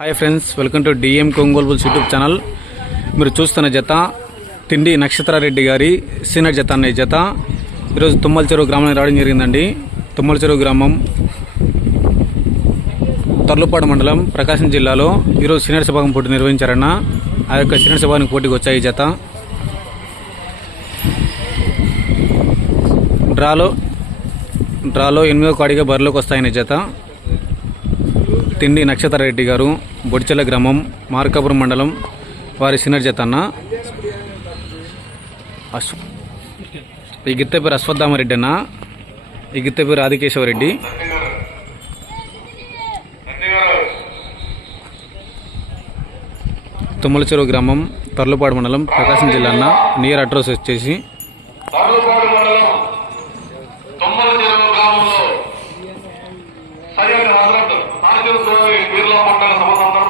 Hi friends welcome to DM Ongole bulls YouTube channel మీరు చూస్తున్న జత తిండి నక్షత్రారెడ్డి గారి సీనియర్ జత అనే జత. ఈరోజు తుమ్మల చెరువు గ్రామానికి రావడం జరిగిందండి. తుమ్మల చెరువు గ్రామం తర్లుపాడు మండలం ప్రకాశం జిల్లాలో ఈరోజు సీనియర్ సభాగం పోటీ నిర్వహించారన్న ఆ యొక్క సీనియర్ సభానికి పోటీకి వచ్చాయి ఈ జత. డ్రాలో డ్రాలో ఎనిమిదో కాడిగా బరిలోకి వస్తాయని జత. తిండి నక్షత్రారెడ్డి గారు బొడిచెల గ్రామం మార్కాపురం మండలం వారి సీనియర్ అన్న అశ్వ ఈ గిత్త పేరు అశ్వత్థామరెడ్డి అన్న ఈ గిత్త పేరు ఆదికేశవరెడ్డి తుమ్మల చెరువు గ్రామం తర్లుపాడు మండలం ప్రకాశం జిల్లా అన్న నియర్ అడ్రస్ వచ్చేసి హరి అని హజరత్ స్వామి బిర్లా పట్టణ సభ